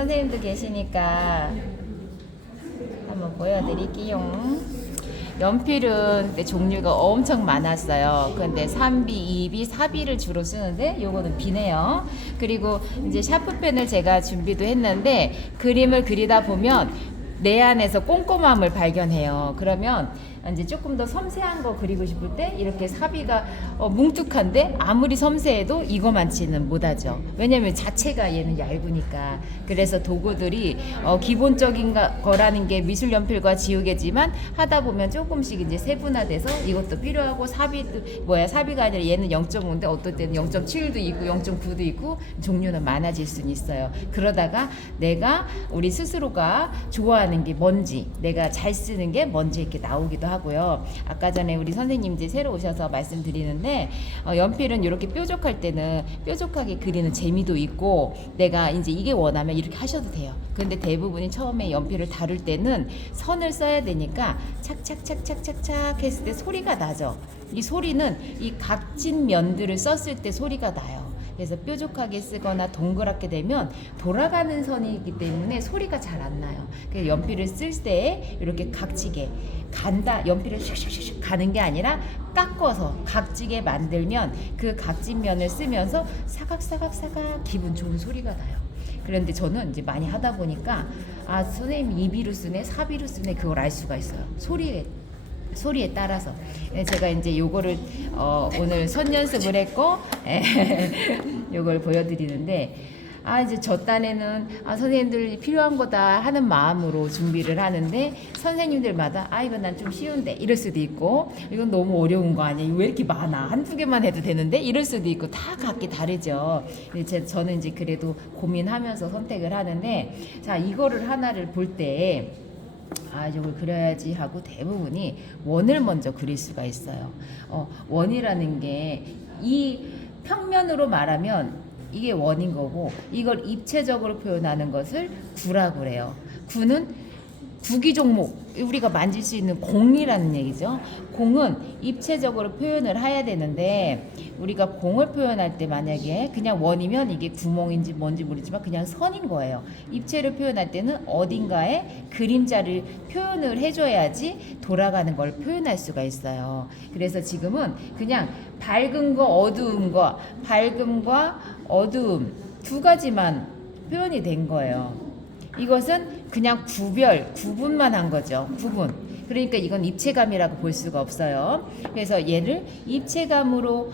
선생님도 계시니까 한번 보여드릴게요. 연필은 내 종류가 엄청 많았어요. 근데 3B, 2B, 4B를 주로 쓰는데 요거는 B네요. 그리고 이제 샤프펜을 제가 준비도 했는데 그림을 그리다 보면 내 안에서 꼼꼼함을 발견해요. 그러면 이제 조금 더 섬세한 거 그리고 싶을 때 이렇게 사비가 뭉툭한데 아무리 섬세해도 이거만치는 못하죠. 왜냐면 자체가 얘는 얇으니까. 그래서 도구들이 기본적인 거라는 게 미술 연필과 지우개지만 하다 보면 조금씩 이제 세분화돼서 이것도 필요하고 사비가 아니라 얘는 0.5인데 어떨 때는 0.7도 있고 0.9도 있고 종류는 많아질 수는 있어요. 그러다가 내가 우리 스스로가 좋아하는 게 뭔지, 내가 잘 쓰는 게 뭔지 이렇게 나오기도 하고요. 아까 전에 우리 선생님 이제 새로 오셔서 말씀드리는데 연필은 이렇게 뾰족할 때는 뾰족하게 그리는 재미도 있고 내가 이제 이게 원하면 이렇게 하셔도 돼요. 그런데 대부분이 처음에 연필을 다룰 때는 선을 써야 되니까 착착착착착착 했을 때 소리가 나죠. 이 소리는 이 각진 면들을 썼을 때 소리가 나요. 그래서 뾰족하게 쓰거나 동그랗게 되면 돌아가는 선이기 때문에 소리가 잘 안 나요. 그래서 연필을 쓸 때 이렇게 각지게 연필을 슉슉슉 가는 게 아니라 깎아서 각지게 만들면 그 각진 면을 쓰면서 사각사각사각 기분 좋은 소리가 나요. 그런데 저는 이제 많이 하다 보니까 선생님 2비로 쓰네 4비로 쓰네 그걸 알 수가 있어요. 소리에 따라서. 제가 이제 요거를 오늘 선 연습을 했고 요걸 보여드리는데 이제 저 딴에는 선생님들 필요한 거다 하는 마음으로 준비를 하는데 선생님들마다 이건 난 좀 쉬운데 이럴 수도 있고 이건 너무 어려운 거 아니야 왜 이렇게 많아 한두 개만 해도 되는데 이럴 수도 있고 다 각기 다르죠. 저는 이제 그래도 고민하면서 선택을 하는데 자 이거를 하나를 볼 때 이걸 그려야지 하고 대부분이 원을 먼저 그릴 수가 있어요. 원이라는 게 이 평면으로 말하면 이게 원인 거고 이걸 입체적으로 표현하는 것을 구라고 그래요. 구는 구기 종목 우리가 만질 수 있는 공이라는 얘기죠. 공은 입체적으로 표현을 해야 되는데 우리가 공을 표현할 때 만약에 그냥 원이면 이게 구멍인지 뭔지 모르지만 그냥 선인 거예요. 입체를 표현할 때는 어딘가에 그림자를 표현을 해줘야지 돌아가는 걸 표현할 수가 있어요. 그래서 지금은 그냥 밝음과 어두움 두 가지만 표현이 된 거예요. 이것은 그냥 구분만 한 거죠. 구분. 그러니까 이건 입체감이라고 볼 수가 없어요. 그래서 얘를 입체감으로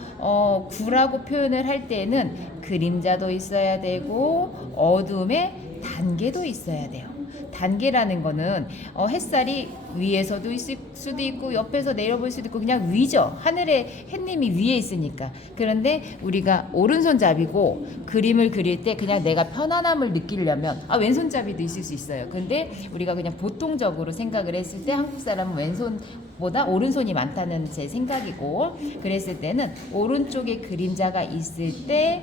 구라고 표현을 할 때는 그림자도 있어야 되고 어둠의 단계도 있어야 돼요. 단계라는 거는 햇살이 위에서도 있을 수도 있고 옆에서 내려볼 수도 있고 그냥 위죠. 하늘에 햇님이 위에 있으니까. 그런데 우리가 오른손잡이고 그림을 그릴 때 그냥 내가 편안함을 느끼려면 왼손잡이도 있을 수 있어요. 근데 우리가 그냥 보통적으로 생각을 했을 때 한국 사람은 왼손보다 오른손이 많다는 제 생각이고 그랬을 때는 오른쪽에 그림자가 있을 때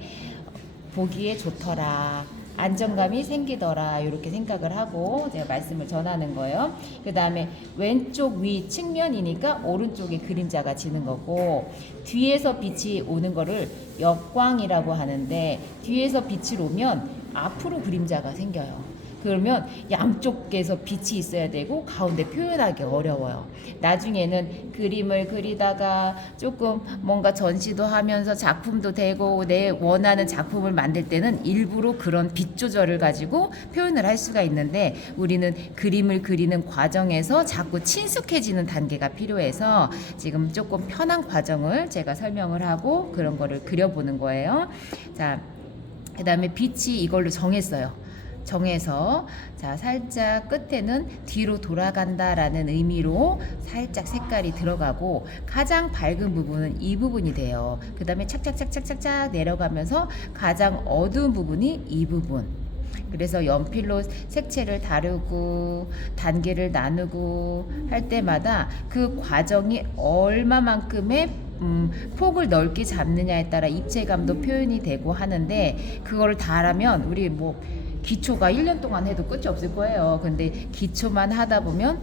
보기에 좋더라. 안정감이 생기더라 이렇게 생각을 하고 제가 말씀을 전하는 거예요. 그 다음에 왼쪽 위 측면이니까 오른쪽에 그림자가 지는 거고 뒤에서 빛이 오는 거를 역광이라고 하는데 뒤에서 빛이 오면 앞으로 그림자가 생겨요. 그러면 양쪽에서 빛이 있어야 되고 가운데 표현하기 어려워요. 나중에는 그림을 그리다가 조금 뭔가 전시도 하면서 작품도 되고 내 원하는 작품을 만들 때는 일부러 그런 빛 조절을 가지고 표현을 할 수가 있는데 우리는 그림을 그리는 과정에서 자꾸 친숙해지는 단계가 필요해서 지금 조금 편한 과정을 제가 설명을 하고 그런 거를 그려보는 거예요. 자, 그 다음에 빛이 이걸로 정했어요. 정해서 자 살짝 끝에는 뒤로 돌아간다라는 의미로 살짝 색깔이 들어가고 가장 밝은 부분은 이 부분이 돼요. 그 다음에 착착착착착착 내려가면서 가장 어두운 부분이 이 부분. 그래서 연필로 색채를 다루고 단계를 나누고 할 때마다 그 과정이 얼마만큼의 폭을 넓게 잡느냐에 따라 입체감도 표현이 되고 하는데 그거를 다 하면 우리 기초가 1년 동안 해도 끝이 없을 거예요. 근데 기초만 하다 보면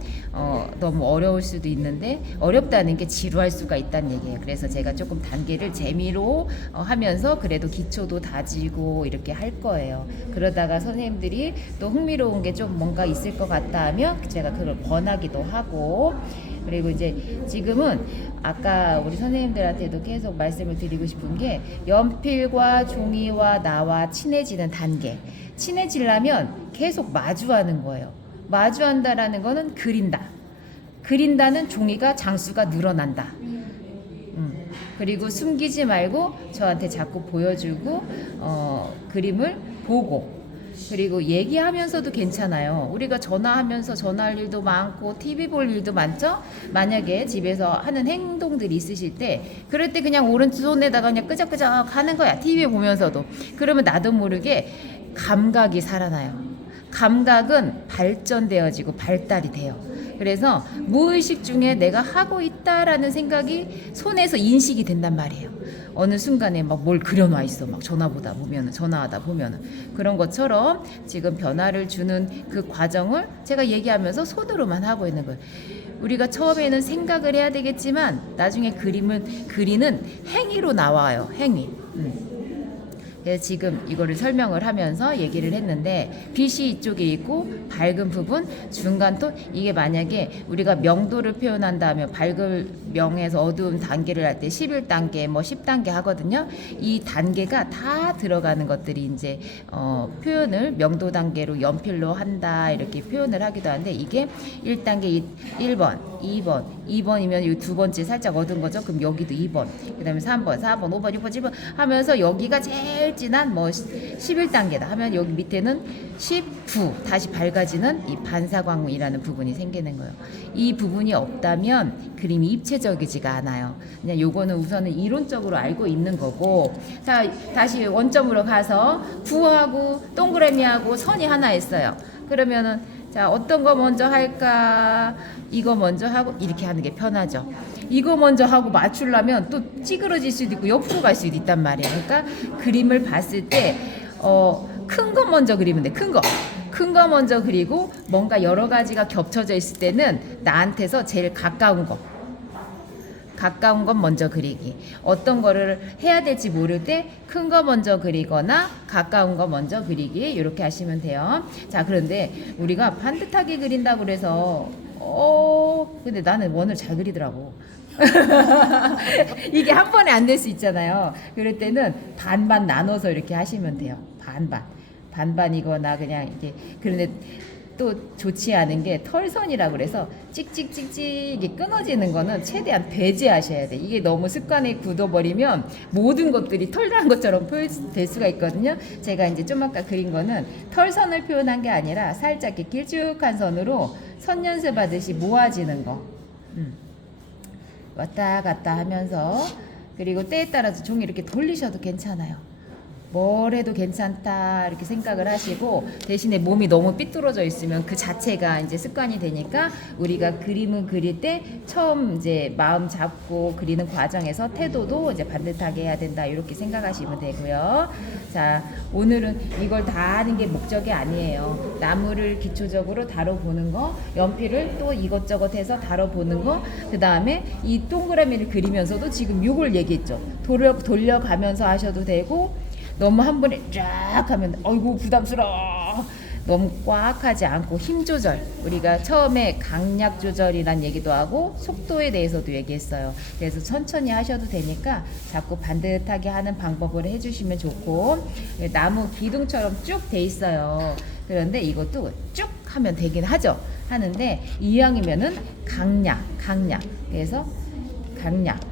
너무 어려울 수도 있는데 어렵다는 게 지루할 수가 있다는 얘기예요. 그래서 제가 조금 단계를 재미로 하면서 그래도 기초도 다지고 이렇게 할 거예요. 그러다가 선생님들이 또 흥미로운 게 좀 뭔가 있을 것 같다 하면 제가 그걸 권하기도 하고, 그리고 이제 지금은 아까 우리 선생님들한테도 계속 말씀을 드리고 싶은 게 연필과 종이와 나와 친해지는 단계. 친해지려면 계속 마주하는 거예요. 마주한다라는 거는 그린다. 그린다는 종이가 장수가 늘어난다. 그리고 숨기지 말고 저한테 자꾸 보여주고 그림을 보고, 그리고 얘기하면서도 괜찮아요. 우리가 전화하면서 전화할 일도 많고 TV 볼 일도 많죠. 만약에 집에서 하는 행동들이 있으실 때 그럴 때 그냥 오른손에다가 그냥 끄적끄적 하는 거야. TV 보면서도. 그러면 나도 모르게 감각이 살아나요. 감각은 발전되어지고 발달이 돼요. 그래서 무의식 중에 내가 하고 있다라는 생각이 손에서 인식이 된단 말이에요. 어느 순간에 막 뭘 그려놔 있어. 막 전화하다 보면은 그런 것처럼 지금 변화를 주는 그 과정을 제가 얘기하면서 손으로만 하고 있는 거예요. 우리가 처음에는 생각을 해야 되겠지만 나중에 그림은 그리는 행위로 나와요. 행위. 그래서 지금 이거를 설명을 하면서 얘기를 했는데 빛이 이쪽에 있고 밝은 부분 중간 또 이게 만약에 우리가 명도를 표현한다면 밝은 명에서 어두운 단계를 할 때 11단계 뭐 10단계 하거든요. 이 단계가 다 들어가는 것들이 이제 표현을 명도 단계로 연필로 한다 이렇게 표현을 하기도 하는데 이게 1단계 1번 2번이면 이 두 번째 살짝 어두운 거죠. 그럼 여기도 2번, 그 다음에 3번 4번 5번 6번 7번 하면서 여기가 제일 진한 뭐 11단계다 하면 여기 밑에는 19 다시 밝아지는 이 반사광이라는 부분이 생기는 거예요. 이 부분이 없다면 그림이 입체적이지가 않아요. 그냥 요거는 우선은 이론적으로 알고 있는 거고, 자 다시 원점으로 가서 구하고 동그라미하고 선이 하나 있어요. 그러면은 자 어떤 거 먼저 할까, 이거 먼저 하고 이렇게 하는 게 편하죠. 이거 먼저 하고 맞추려면 또 찌그러질 수도 있고 옆으로 갈 수도 있단 말이에요. 그러니까 그림을 봤을 때 큰 거 먼저 그리면 돼. 큰 거 먼저 그리고 뭔가 여러 가지가 겹쳐져 있을 때는 나한테서 제일 가까운 건 먼저 그리기. 어떤 거를 해야 될지 모를 때 큰 거 먼저 그리거나 가까운 거 먼저 그리기, 이렇게 하시면 돼요. 자, 그런데 우리가 반듯하게 그린다고 그래서 근데 나는 원을 잘 그리더라고. 이게 한 번에 안 될 수 있잖아요. 그럴 때는 반반 나눠서 이렇게 하시면 돼요. 반반이거나 그냥 이게. 그런데 또 좋지 않은 게 털선이라고 그래서 찍찍찍찍이 끊어지는 거는 최대한 배제하셔야 돼. 이게 너무 습관에 굳어버리면 모든 것들이 털난 것처럼 표현될 수가 있거든요. 제가 이제 좀 아까 그린 거는 털선을 표현한 게 아니라 살짝 이렇게 길쭉한 선으로 선 연습하듯이 모아지는 거. 왔다 갔다 하면서, 그리고 때에 따라서 종이 이렇게 돌리셔도 괜찮아요. 뭘 해도 괜찮다 이렇게 생각을 하시고, 대신에 몸이 너무 삐뚤어져 있으면 그 자체가 이제 습관이 되니까 우리가 그림을 그릴 때 처음 이제 마음 잡고 그리는 과정에서 태도도 이제 반듯하게 해야 된다 이렇게 생각하시면 되고요. 자, 오늘은 이걸 다 하는 게 목적이 아니에요. 나무를 기초적으로 다뤄보는 거, 연필을 또 이것저것 해서 다뤄보는 거, 그 다음에 이 동그라미를 그리면서도 지금 요걸 얘기했죠. 돌려가면서 하셔도 되고, 너무 한 번에 쫙 하면 어이구 부담스러워. 너무 꽉 하지 않고 힘 조절. 우리가 처음에 강약 조절이란 얘기도 하고 속도에 대해서도 얘기했어요. 그래서 천천히 하셔도 되니까 자꾸 반듯하게 하는 방법을 해주시면 좋고, 나무 기둥처럼 쭉 돼 있어요. 그런데 이것도 쭉 하면 되긴 하는데 이왕이면은 강약. 그래서 강약.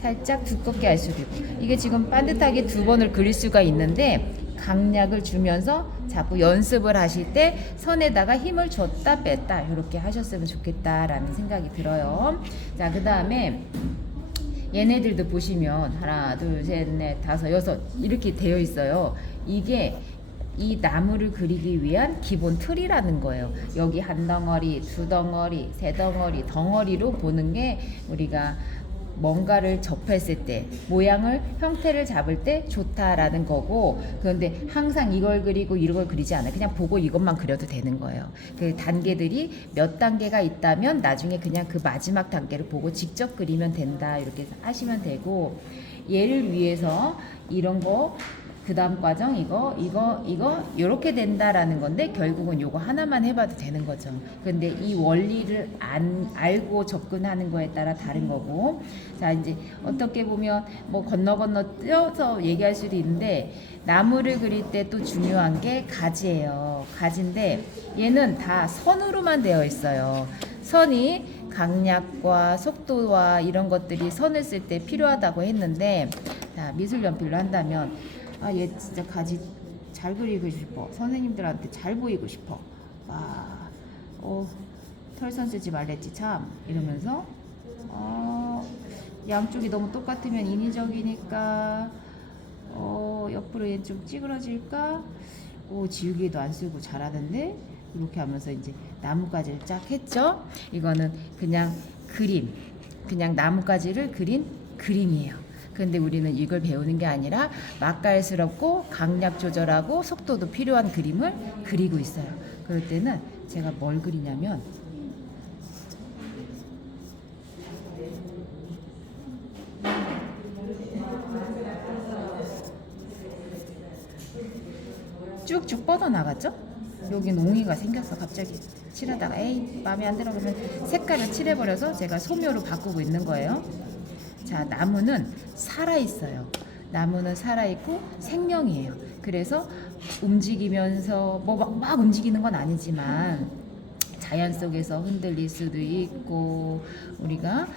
살짝 두껍게 할 수도 있고, 이게 지금 반듯하게 두 번을 그릴 수가 있는데 강약을 주면서 자꾸 연습을 하실 때 선에다가 힘을 줬다 뺐다 이렇게 하셨으면 좋겠다라는 생각이 들어요. 자, 그 다음에 얘네들도 보시면 하나 둘 셋 넷 다섯 여섯 이렇게 되어 있어요. 이게 이 나무를 그리기 위한 기본 틀이라는 거예요. 여기 한 덩어리, 두 덩어리, 세 덩어리, 덩어리로 보는 게 우리가 뭔가를 접했을 때 모양을 형태를 잡을 때 좋다라는 거고, 그런데 항상 이걸 그리고 이걸 그리지 않아요. 그냥 보고 이것만 그려도 되는 거예요. 그 단계들이 몇 단계가 있다면 나중에 그냥 그 마지막 단계를 보고 직접 그리면 된다, 이렇게 하시면 되고, 얘를 위해서 이런 거 그 다음 과정 이거 이렇게 된다라는 건데, 결국은 요거 하나만 해봐도 되는 거죠. 근데 이 원리를 알고 접근하는 거에 따라 다른 거고, 자 이제 어떻게 보면 뭐 건너 띄어서 얘기할 수도 있는데, 나무를 그릴 때 또 중요한 게 가지예요. 가지인데 얘는 다 선으로만 되어 있어요. 선이 강약과 속도와 이런 것들이 선을 쓸 때 필요하다고 했는데, 자 미술 연필로 한다면 얘 진짜 가지 잘 그리고 싶어. 선생님들한테 잘 보이고 싶어. 털선 쓰지 말랬지 참. 이러면서 양쪽이 너무 똑같으면 인위적이니까 옆으로 얘 좀 찌그러질까? 지우개도 안 쓰고 잘하는데, 이렇게 하면서 이제 나뭇가지를 쫙 했죠. 이거는 그냥 그림, 그냥 나뭇가지를 그린 그림이에요. 근데 우리는 이걸 배우는 게 아니라 맛깔스럽고 강약 조절하고 속도도 필요한 그림을 그리고 있어요. 그럴 때는 제가 뭘 그리냐면, 쭉쭉 뻗어나갔죠? 여기 옹이가 생겼어. 갑자기 칠하다가 에이 마음에 안 들어 그러면 색깔을 칠해버려서 제가 소묘로 바꾸고 있는 거예요. 자, 나무는 살아있어요. 나무는 살아있고 생명이에요. 그래서 움직이면서 막 움직이는 건 아니지만 자연 속에서 흔들릴 수도 있고, 우리가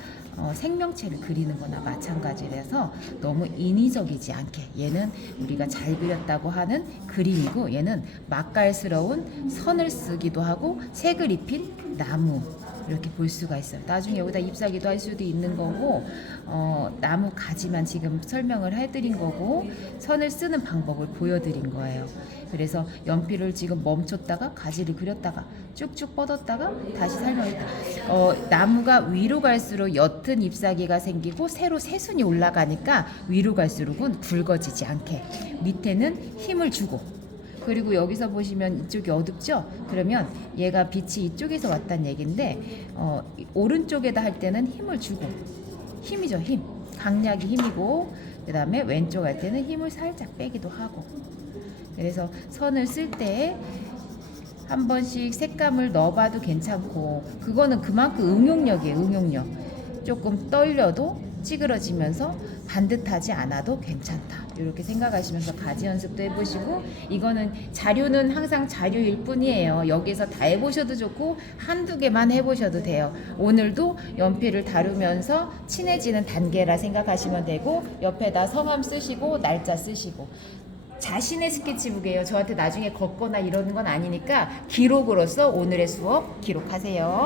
생명체를 그리는 거나 마찬가지라서 너무 인위적이지 않게, 얘는 우리가 잘 그렸다고 하는 그림이고, 얘는 맛깔스러운 선을 쓰기도 하고 색을 입힌 나무, 이렇게 볼 수가 있어요. 나중에 여기다 잎사귀도 할 수도 있는 거고, 나무 가지만 지금 설명을 해드린 거고, 선을 쓰는 방법을 보여드린 거예요. 그래서 연필을 지금 멈췄다가 가지를 그렸다가 쭉쭉 뻗었다가 다시 설명했다. 나무가 위로 갈수록 옅은 잎사귀가 생기고 새로 새순이 올라가니까 위로 갈수록은 굵어지지 않게 밑에는 힘을 주고, 그리고 여기서 보시면 이쪽이 어둡죠? 그러면 얘가 빛이 이쪽에서 왔다는 얘기인데, 오른쪽에다 할 때는 힘을 주고, 힘이죠, 힘. 강약이 힘이고, 그 다음에 왼쪽 할 때는 힘을 살짝 빼기도 하고. 그래서 선을 쓸 때 한 번씩 색감을 넣어봐도 괜찮고, 그거는 그만큼 응용력이에요, 응용력. 조금 떨려도 찌그러지면서 반듯하지 않아도 괜찮다, 이렇게 생각하시면서 가지 연습도 해보시고, 이거는 자료는 항상 자료일 뿐이에요. 여기서 다 해보셔도 좋고 한두 개만 해보셔도 돼요. 오늘도 연필을 다루면서 친해지는 단계라 생각하시면 되고, 옆에다 성함 쓰시고 날짜 쓰시고, 자신의 스케치북이에요. 저한테 나중에 걷거나 이러는 건 아니니까 기록으로서 오늘의 수업 기록하세요.